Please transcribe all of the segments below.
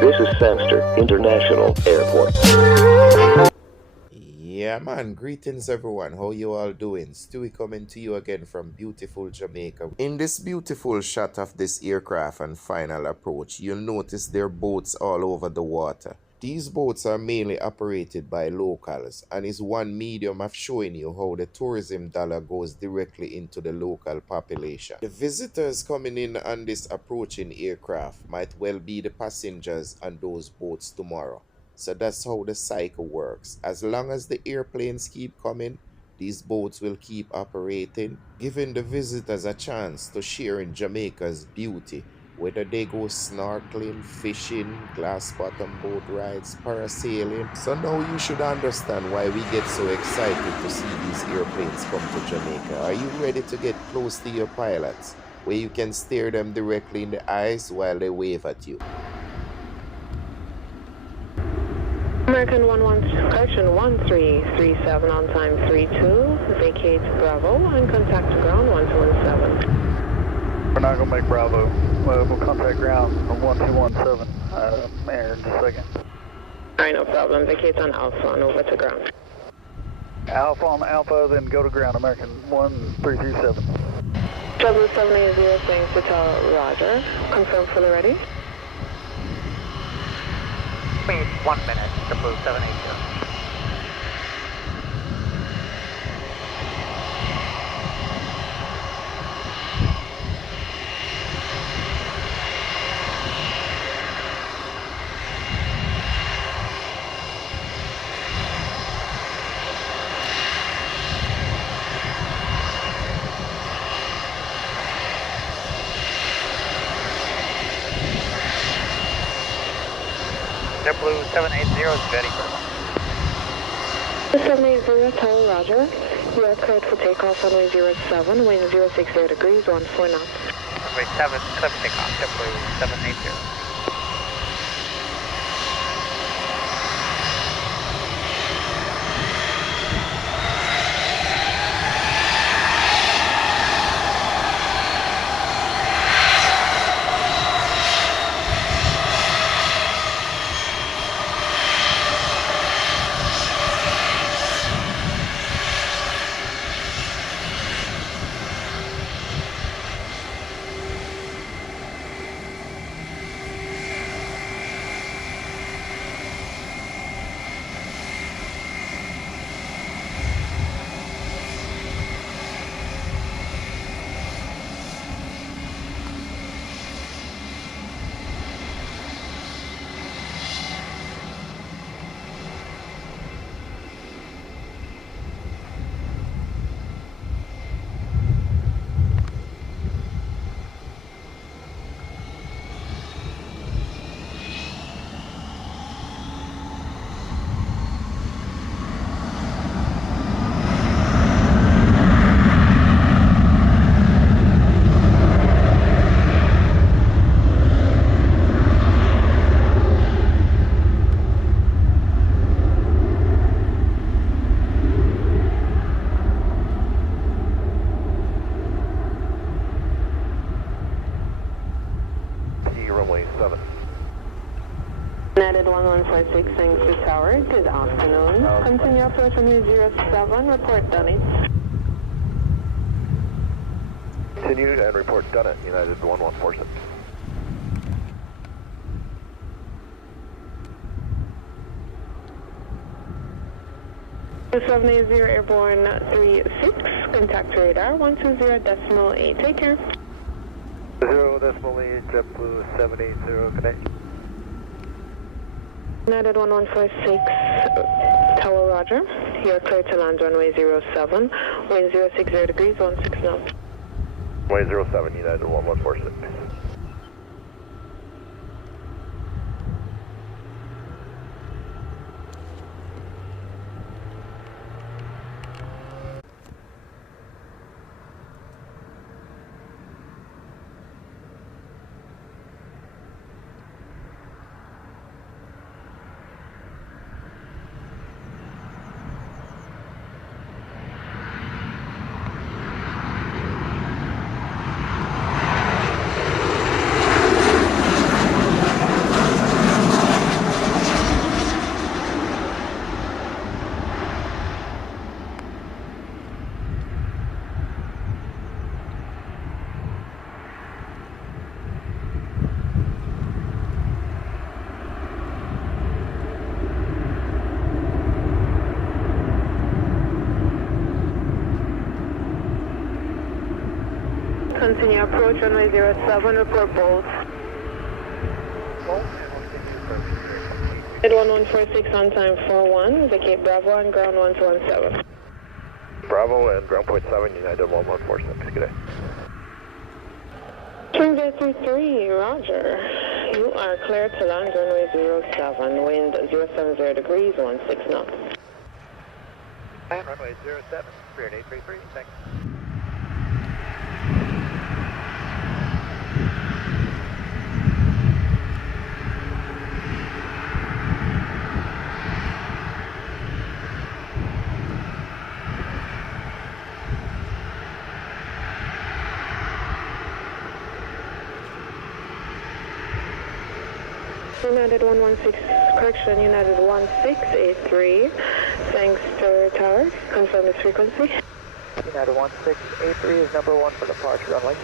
This is Samster International Airport. Yeah, man. Greetings, everyone. How you all doing? Stewie coming to you again from beautiful Jamaica. In this beautiful shot of this aircraft and final approach, you'll notice there are boats all over the water. These boats are mainly operated by locals and is one medium of showing you how the tourism dollar goes directly into the local population. The visitors coming in on this approaching aircraft might well be the passengers on those boats tomorrow. So that's how the cycle works. As long as the airplanes keep coming, these boats will keep operating, giving the visitors a chance to share in Jamaica's beauty, whether they go snorkeling, fishing, glass bottom boat rides, parasailing. So now you should understand why we get so excited to see these airplanes come to Jamaica. Are you ready to get close to your pilots, where you can stare them directly in the eyes while they wave at you? American 1337 on time 32, vacate Bravo and contact ground 1217. We're not going to make Bravo. We'll contact ground on 1217 in just a second. Alright, no problem. Vacate on Alpha and over to ground. Alpha on Alpha, then go to ground. American 1337. JetBlue 780, thanks to tell Roger. Confirm fully ready. Wait 1 minute, JetBlue 780. JetBlue 780 is ready for launch. 780, tell Roger. You are cleared for takeoff runway 07, wind 060 degrees, 14 knots. Runway 7, clear for takeoff, JetBlue 780. United 1146, thanks to tower. Good afternoon. Continue approach on 07, report done it. Continue and report done it, United 1146. Seven eight zero airborne 36, contact radar 120.8. Take care. 0.8, JetBlue 780, connect. United 1146, Tower Roger. You're clear to land runway 07, wind 060 degrees, 16 knots. Runway 07, United 1146. Continue approach runway 07, report both. At 1146 on time 41, vacate Bravo and ground 1217. Bravo and ground point 7, United 1146. Good day. Transit 33, roger. You are cleared to land runway 07, wind 070 degrees, 16 knots. And runway 07, Spirit 833, thanks. United 116, correction, United 1683, thanks to tower, confirm its frequency. United 1683 is number 1 for departure, runway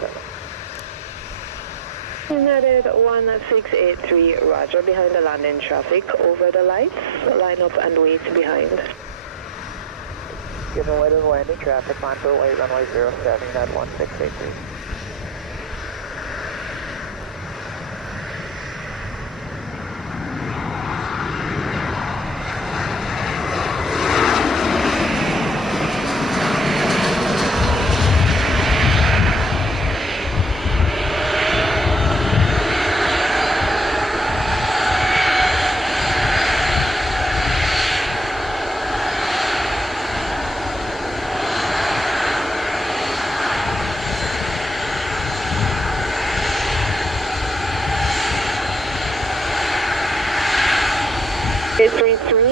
7. United 1683, roger, behind the landing traffic, over the lights, line up and wait behind. Given way to the landing traffic, line for wait, runway 07, United 1683.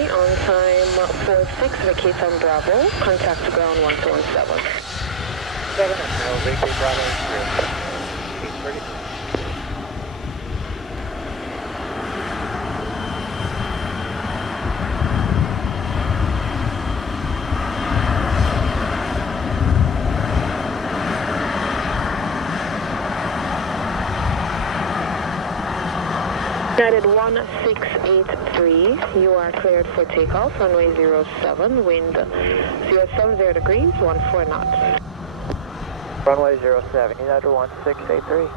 On time 46, vacate on Bravo, contact ground 1217. 7 and vacate Bravo, Spirit 830. United 1683, you are cleared for takeoff, runway 07, wind 070 degrees, 14 knots. Runway 07, United 1683.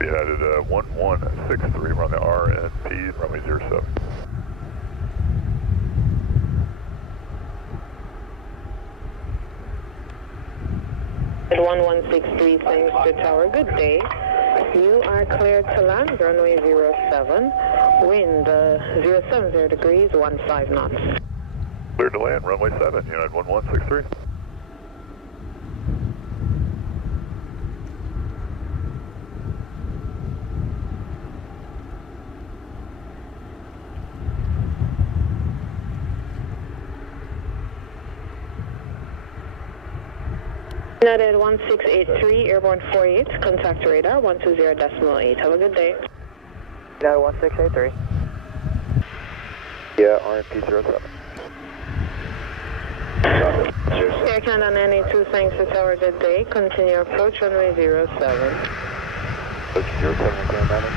United 1163, run the RNP, runway 07. At 1163, thanks to tower, good day. You are cleared to land, runway 07, wind 070 degrees, 15 knots. Cleared to land, runway 7, United 1163. United 1683, airborne 48, contact radar 120.8. Have a good day. United 1683. Yeah, RNP 07. Air Canada 982, thanks to tower, good day. Continue approach runway 07. Approach 07, Canada.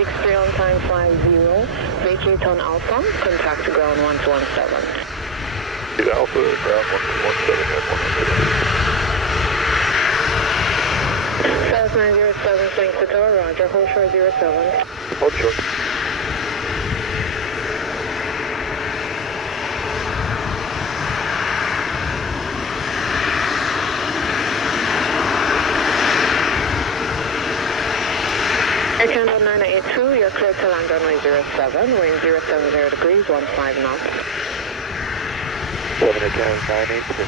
163 on time 50. Vacate on Alpha. Contact ground 117. Alpha, ground 117 at 117. South 907, swing to tower, roger. Hold short 07. Hold short. Air Canada 982, you're clear to land runway 07, wind 070 degrees, 15 knots. 7 Air Canada 982.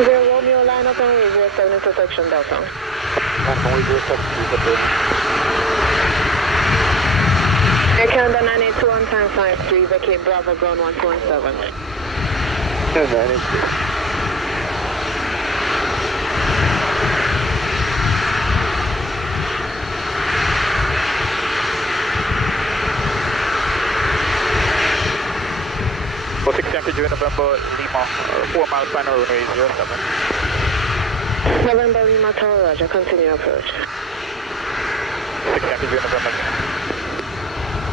Romeo, line up on 07 intersection Delta. Runway 07, please up there. Air Canada 982 on time 53, vacate Bravo ground 117. Yeah, 982. For 6 temperature November Lima, 4 miles final runway 07. November Lima Tower, roger. Continue approach. 6 temperature November Lima.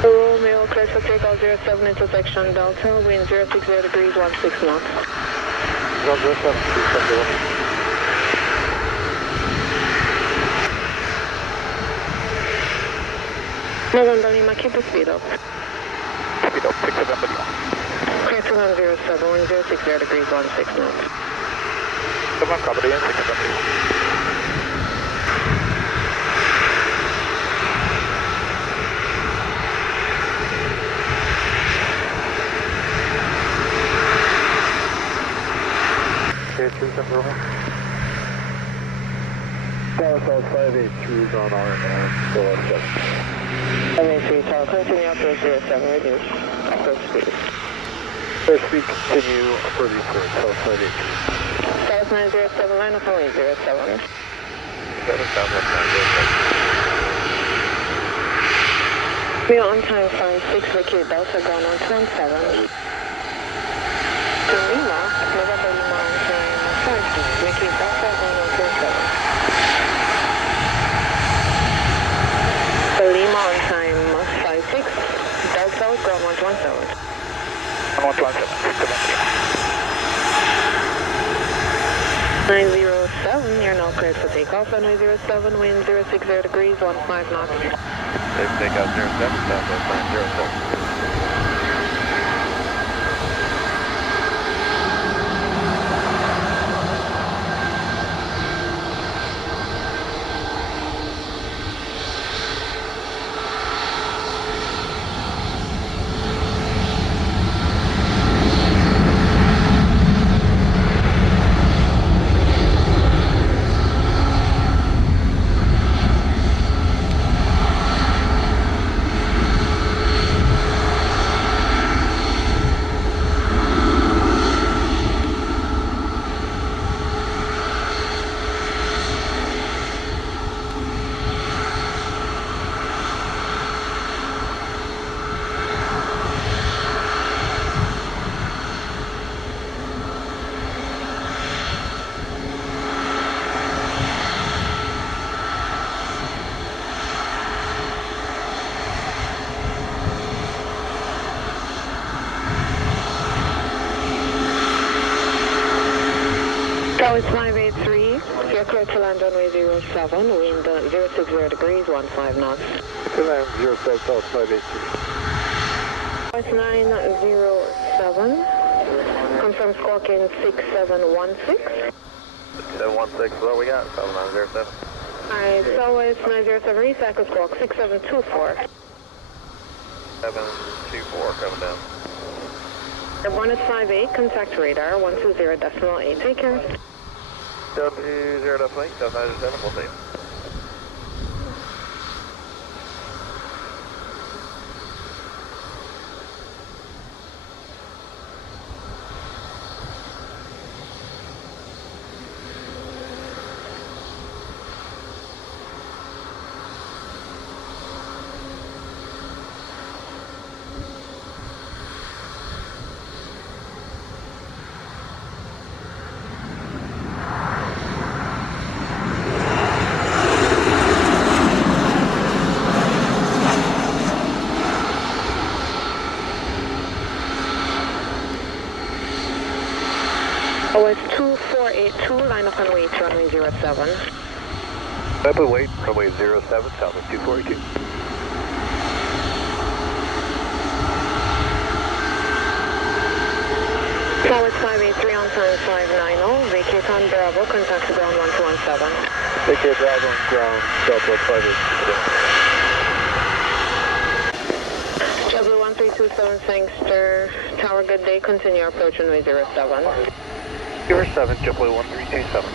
Romeo, clear for takeoff 07 intersection Delta, wind 060 degrees, 16 knots. Ground 07, please up there. November Lima, keep the speed up. Speed up, 6 November Lima. Clear to 107, wind 060 degrees, 16 knots. 7 copy and 6 November Lima. Okay, 37 Romeo. Dallas 583 is on our still at 7. 783 Tower, continue approach 07, reduce. Approach speed. First speed, continue approach for South 583. South 907, line up on 07. 7 Southwest 907. Romeo on time 56, vacate Delta ground 117. To Lima, November Lima on time 50, vacate Delta ground 117. Lima on time 56, Delta ground 117. 117, 6 November Lima. 907, you're now cleared for takeoff. Runway 07, wind 060 degrees, 15 knots. Let's take out 07, Southwest 907. Southwest 583, you're clear to land runway 07, wind 060 degrees, 15 knots. Command 07, South 583. Southwest 907, confirm squawking 6716. 716, what we got? 7907. Alright, Southwest 907, recycle squawk 6724. 724, coming down. Airborne at 58, contact radar 120.8, take care. 020.8, South 907, we'll see you. OS 2482, line up and wait, runway 07. JetBlue wait, runway 07, Southwest 242. Southwest 583 on time 590, vacate on Bravo, contact ground 1217. Vacate Bravo on ground, Southwest 583. JetBlue 1327, Sangster, Tower, good day, continue your approach runway 07. 07, JetBlue 1327.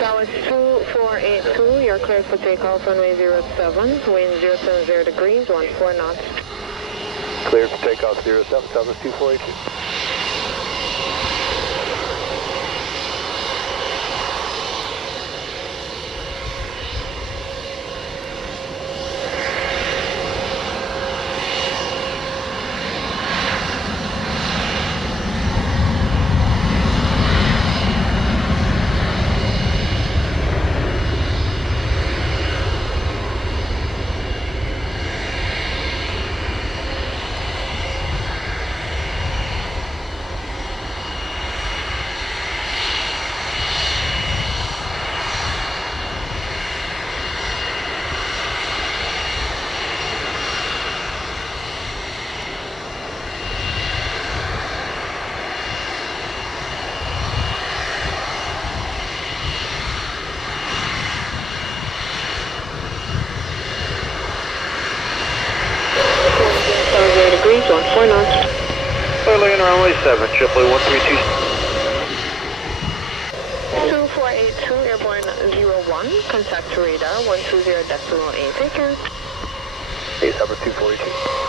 Southwest 2482, you're cleared for takeoff runway 07, wind 070 degrees, 14 knots. Cleared for takeoff 07, Southwest 2482. Degrees, 14 knots. Looking runway 7, JetBlue 132. 2482, airborne 01, contact radar 120.8, take care. Base number 242.